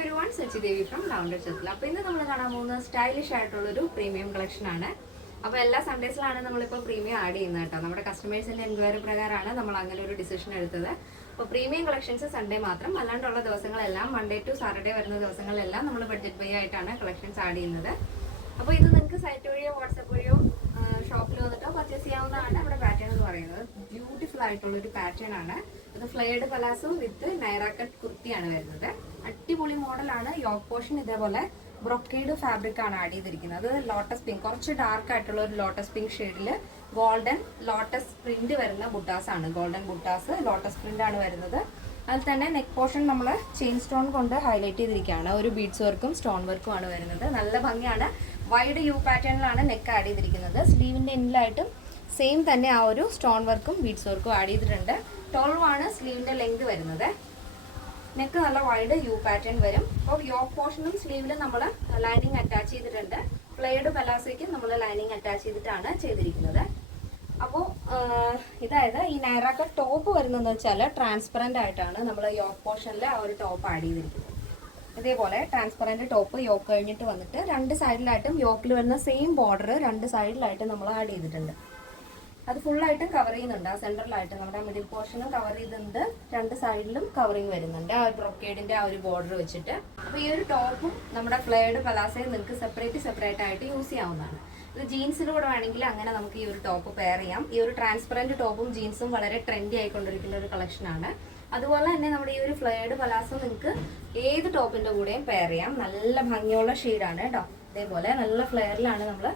everyone, Sachi Devi from Lavender Church. അപ്പോൾ ഇന്ന് നമ്മൾ കാണാൻ പോകുന്നത് സ്റ്റൈലിഷ് ആയിട്ടുള്ള ഒരു പ്രീമിയം കളക്ഷൻ ആണ്. അപ്പോൾ എല്ലാ സൺഡേസിലാണ് നമ്മൾ ഇപ്പോൾ പ്രീമിയം ആഡ് ചെയ്യുന്നത് കേട്ടോ. നമ്മുടെ കസ്റ്റമേഴ്സിന്റെ എൻക്വയറി പ്രകാരമാണ് നമ്മൾ അങ്ങനെ ഒരു ഡിസിഷൻ എടുത്തത്. അപ്പോൾ പ്രീമിയം കളക്ഷൻസ് സൺഡേ മാത്രം, അല്ലാണ്ടുള്ള ദിവസങ്ങളെല്ലാം മൺഡേ ടു സാറ്റർഡേ വരുന്ന ദിവസങ്ങളിലെല്ലാം നമ്മൾ ബഡ്ജറ്റ് ബൈ ആയിട്ടാണ് കളക്ഷൻസ് ആഡ് ചെയ്യുന്നത്. അപ്പോൾ ഇത് നിങ്ങൾക്ക് സൈറ്റ് വഴിയോ വാട്സാപ്പ് വഴിയോ ഷോപ്പിൽ വന്നിട്ടോ പർച്ചേസ് ചെയ്യാവുന്നതാണ്. നമ്മുടെ പാറ്റേൺ എന്ന് പറയുന്നത് ബ്യൂട്ടിഫുൾ ആയിട്ടുള്ള ഒരു പാറ്റേൺ ആണ്. ഇത് ഫ്ലെയർഡ് പലാസോ വിത്ത് നൈറ കട്ട് കുർത്തിയാണ് വരുന്നത്. അടിപൊളി മോഡലാണ്. യോക്ക് പോർഷൻ ഇതേപോലെ ബ്രൊക്കേഡ് ഫാബ്രിക് ആണ് ആഡ് ചെയ്തിരിക്കുന്നത്. ലോട്ടസ് പിങ്ക്, കുറച്ച് ഡാർക്ക് ആയിട്ടുള്ള ഒരു ലോട്ടസ് പിങ്ക് ഷെയ്ഡിൽ ഗോൾഡൻ ലോട്ടസ് പ്രിന്റ് വരുന്ന ബുട്ടാസ് ആണ്. ഗോൾഡൻ ബുട്ടാസ് ലോട്ടസ് പ്രിന്റ് ആണ് വരുന്നത്. അതിൽ തന്നെ നെക്ക് പോർഷൻ നമ്മൾ ചെയിൻ സ്റ്റോൺ കൊണ്ട് ഹൈലൈറ്റ് ചെയ്തിരിക്കുകയാണ്. ഒരു ബീഡ്സ് വർക്കും സ്റ്റോൺ വർക്കും ആണ് വരുന്നത്. നല്ല ഭംഗിയാണ്. വൈഡ് യു പാറ്റേണിലാണ് നെക്ക് ആഡ് ചെയ്തിരിക്കുന്നത്. സ്ലീവിന്റെ എൻഡിലായിട്ടും സെയിം തന്നെ ആ ഒരു സ്റ്റോൺ വർക്കും ബീഡ്സ് വർക്കും ആഡ് ചെയ്തിട്ടുണ്ട്. 12 ആണ് സ്ലീവിന്റെ ലെങ്ത് വരുന്നത്. നെക്ക് നല്ല വൈഡ് യു പാറ്റേൺ വരും. അപ്പോൾ യോക്ക് പോർഷനും സ്ലീവിലും നമ്മൾ ലൈനിങ് അറ്റാച്ച് ചെയ്തിട്ടുണ്ട്. ഫ്ലെയർഡ് പലാസോയ്ക്ക് നമ്മൾ ലൈനിങ് അറ്റാച്ച് ചെയ്തിട്ടാണ് ചെയ്തിരിക്കുന്നത്. അപ്പോൾ ഇതായത് ഈ നൈറ കട്ട് ടോപ്പ് വരുന്നതെന്ന് വെച്ചാൽ ട്രാൻസ്പെറൻ്റ് ആയിട്ടാണ് നമ്മൾ യോക്ക് പോർഷനിൽ ആ ഒരു ടോപ്പ് ആഡ് ചെയ്തിരിക്കുന്നത്. ഇതേപോലെ ട്രാൻസ്പെറൻറ്റ് ടോപ്പ് യോക്ക് കഴിഞ്ഞിട്ട് വന്നിട്ട് രണ്ട് സൈഡിലായിട്ടും യോക്കിൽ വരുന്ന സെയിം ബോർഡർ രണ്ട് സൈഡിലായിട്ട് നമ്മൾ ആഡ് ചെയ്തിട്ടുണ്ട്. അത് ഫുള്ളായിട്ടും കവർ ചെയ്യുന്നുണ്ട്. ആ സെൻറ്ററിലായിട്ട് നമ്മുടെ മിഡിൽ പോർഷനും കവർ ചെയ്തിട്ടുണ്ട്. രണ്ട് സൈഡിലും കവറിങ് വരുന്നുണ്ട് ആ ബ്രൊക്കേഡിൻ്റെ ആ ഒരു ബോർഡർ വെച്ചിട്ട്. അപ്പോൾ ഈ ഒരു ടോപ്പും നമ്മുടെ ഫ്ലെയർഡ് പലാസയും നിങ്ങൾക്ക് സെപ്പറേറ്റ് ആയിട്ട് യൂസ് ചെയ്യാവുന്നതാണ്. ഇത് ജീൻസിലൂടെ വേണമെങ്കിൽ അങ്ങനെ നമുക്ക് ഈ ഒരു ടോപ്പ് പെയർ ചെയ്യാം. ഈ ഒരു ട്രാൻസ്പെറൻറ്റ് ടോപ്പും ജീൻസും വളരെ ട്രെൻഡി ആയിക്കൊണ്ടിരിക്കുന്ന ഒരു കളക്ഷനാണ്. അതുപോലെ തന്നെ നമ്മുടെ ഈ ഒരു ഫ്ലെയർഡ് പലാസോ നിങ്ങൾക്ക് ഏത് ടോപ്പിൻ്റെ കൂടെയും പെയർ ചെയ്യാം. നല്ല ഭംഗിയുള്ള ഷെയ്ഡാണ് കേട്ടോ. ഇതേപോലെ നല്ല ഫ്ലെയറിലാണ് നമ്മൾ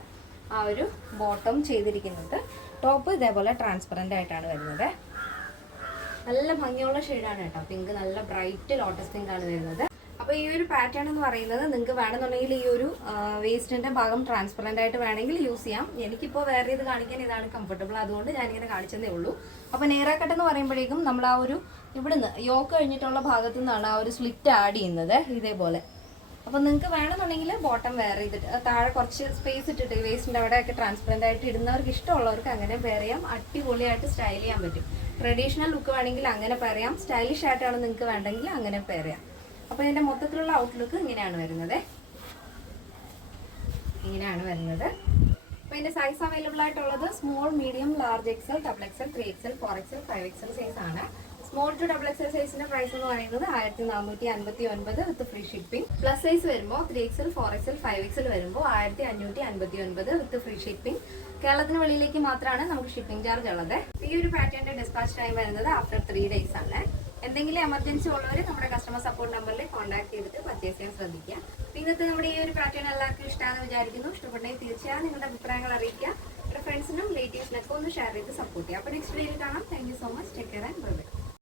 ആ ഒരു ബോട്ടം ചെയ്തിരിക്കുന്നത്. ടോപ്പ് ഇതേപോലെ ട്രാൻസ്പെറൻ്റ് ആയിട്ടാണ് വരുന്നത്. നല്ല ഭംഗിയുള്ള ഷെയ്ഡാണ് കേട്ടോ. പിങ്ക്, നല്ല ബ്രൈറ്റ് ലോട്ടസ് പിങ്ക് ആണ് വരുന്നത്. അപ്പോൾ ഈ ഒരു പാറ്റേൺ എന്ന് പറയുന്നത് നിങ്ങൾക്ക് വേണമെന്നുണ്ടെങ്കിൽ ഈ ഒരു വേസ്റ്റിൻ്റെ ഭാഗം ട്രാൻസ്പെറൻ്റ് ആയിട്ട് വേണമെങ്കിൽ യൂസ് ചെയ്യാം. എനിക്കിപ്പോൾ വേറെ ഇത് കാണിക്കാൻ ഇതാണ് കംഫർട്ടബിൾ, അതുകൊണ്ട് ഞാനിങ്ങനെ കാണിച്ചതേ ഉള്ളൂ. അപ്പോൾ നൈറ കട്ട് എന്ന് പറയുമ്പോഴേക്കും നമ്മൾ ആ ഒരു ഇവിടുന്ന് യോക്ക് കഴിഞ്ഞിട്ടുള്ള ഭാഗത്തു നിന്നാണ് ആ ഒരു സ്ലിറ്റ് ആഡ് ചെയ്യുന്നത് ഇതേപോലെ. അപ്പോൾ നിങ്ങൾക്ക് വേണമെന്നുണ്ടെങ്കിൽ ബോട്ടം വെയർ ചെയ്തിട്ട് താഴെ കുറച്ച് സ്പേസ് ഇട്ടിട്ട് വേസ്റ്റിൻ്റെ അവിടെയൊക്കെ ട്രാൻസ്പെറൻ്റ് ആയിട്ട് ഇടുന്നവർക്ക് ഇഷ്ടമുള്ളവർക്ക് അങ്ങനെ പെയർ ചെയ്യാം. അടിപൊളിയായിട്ട് സ്റ്റൈൽ ചെയ്യാൻ പറ്റും. ട്രഡീഷണൽ ലുക്ക് വേണമെങ്കിൽ അങ്ങനെ പെയർ ചെയ്യാം. സ്റ്റൈലിഷ് ആയിട്ടാണ് നിങ്ങൾക്ക് വേണ്ടെങ്കിൽ അങ്ങനെ പെയർ ചെയ്യാം. അപ്പോൾ ഇതിൻ്റെ മൊത്തത്തിലുള്ള ഔട്ട്ലുക്ക് ഇങ്ങനെയാണ് വരുന്നത്. അപ്പോൾ ഇതിൻ്റെ സൈസ് അവൈലബിൾ ആയിട്ടുള്ളത് small, medium, large XL, double XL, 3XL, 4XL, 5XL size ആണ്. സ്മോൾ ടു ഡബിൾ എക്സൽ സൈസിന്റെ പ്രൈസ് എന്ന് പറയുന്നത് 1459 with free shipping. Plus size വരുമ്പോൾ 3XL, 4XL, 5XL വരുമ്പോൾ 1559 വിത്ത് ഫ്രീ ഷിപ്പിംഗ്. കേരളത്തിന് വെളിയിലേക്ക് മാത്രമാണ് നമുക്ക് ഷിപ്പിംഗ് ചാർജ് ഉള്ളത്. ഈ ഒരു പാറ്റേണിന്റെ ഡിസ്പാച്ച് ടൈം വരുന്നത് ആഫ്റ്റർ 3 days ആണ്. എന്തെങ്കിലും എമർജൻസി ഉള്ളവർ നമ്മുടെ കസ്റ്റമർ സപ്പോർട്ട് നമ്പറിൽ കോൺടാക്ട് ചെയ്തിട്ട് പർച്ചേസ് ചെയ്യാൻ ശ്രദ്ധിക്കുക. ഇന്നത്തെ നമ്മുടെ ഈ ഒരു പാറ്റേൺ എല്ലാവർക്കും ഇഷ്ടമാണെന്ന് വിചാരിക്കുന്നു. ഇഷ്ടപ്പെട്ടെങ്കിൽ തീർച്ചയായും നിങ്ങളുടെ അഭിപ്രായങ്ങൾ അറിയിക്കുക. നിങ്ങളുടെ ഫ്രണ്ട്സിനും റിലേറ്റീവ്സിനൊക്കെ ഒന്ന് ഷെയർ ചെയ്ത് സപ്പോർട്ട് ചെയ്യുക. അപ്പോൾ നെക്സ്റ്റ് വീഡിയോയിൽ കാണാം. Thank you so much. Take care and bye bye.